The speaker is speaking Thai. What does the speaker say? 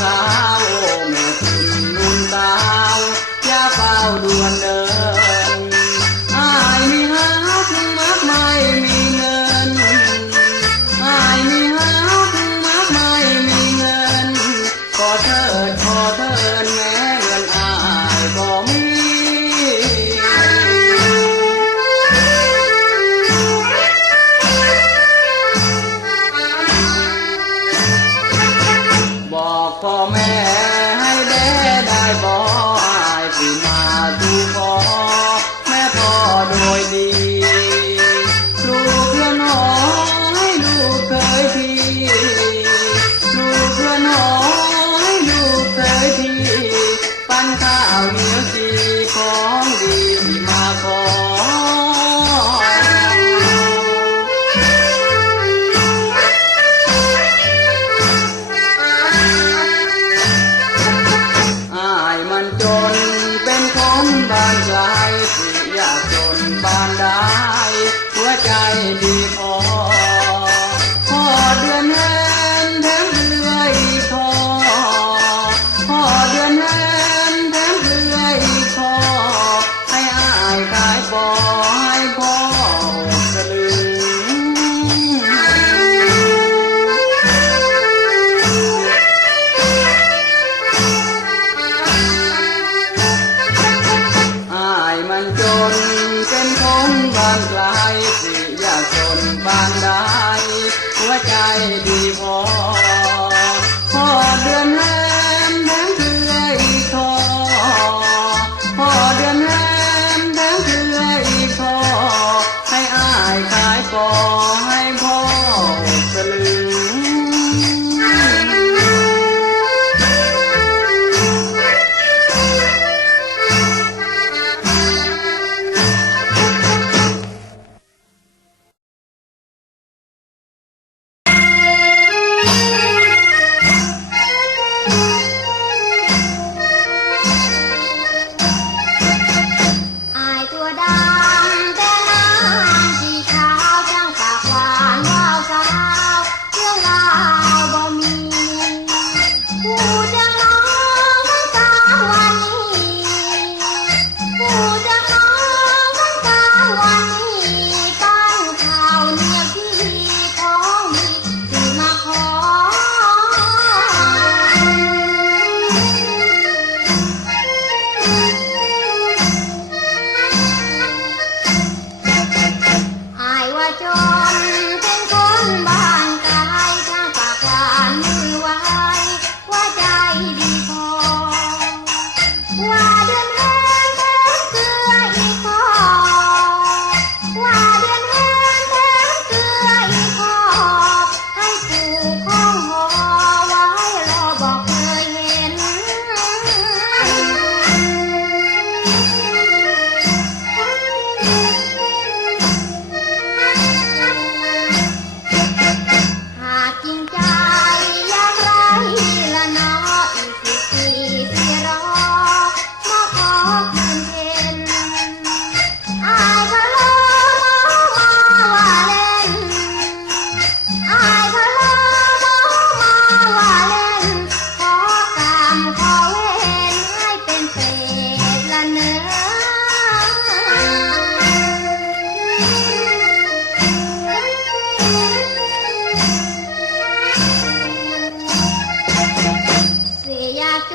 ขาวแม่คุณนุ่นสาวอย่าเฝ้าด่วนเดินอายมีฮักมักไม่มีเงินอายมีฮักมักไม่มีเงินขอเถิดขอเถิดแม้เงินอายบ่มีบอกพ่อแม่ให้แด่ได้บ่อายสิมาดูขอแม่พ่อโดยดีลูกเพื่อนน้อยลูกเคยพี่ลูกเพื่อนน้อยลูกเคยพี่ปั้นข้าวเหนียวสีของดีที่มาขอมันจนเป็นคนบ้านไกลที่อยากจนบ้านได้หัวใจดีพอพ่อเดือนแห่งแถมเรืออีกทอพ่อเดือนแห่งแถมเรืออีกทอให้อายขายปอให้พ่อสลึงมันจนเป็นคนบ้านไกลสิอยากจนบ้านได้หัวใจดีพอพ่อเดือนแห่งแถมเรืออีกทอพ่อเดือนแห่งแถมเรืออีกทอให้อายขายปอให้พ่อสลึงเสียอยากจ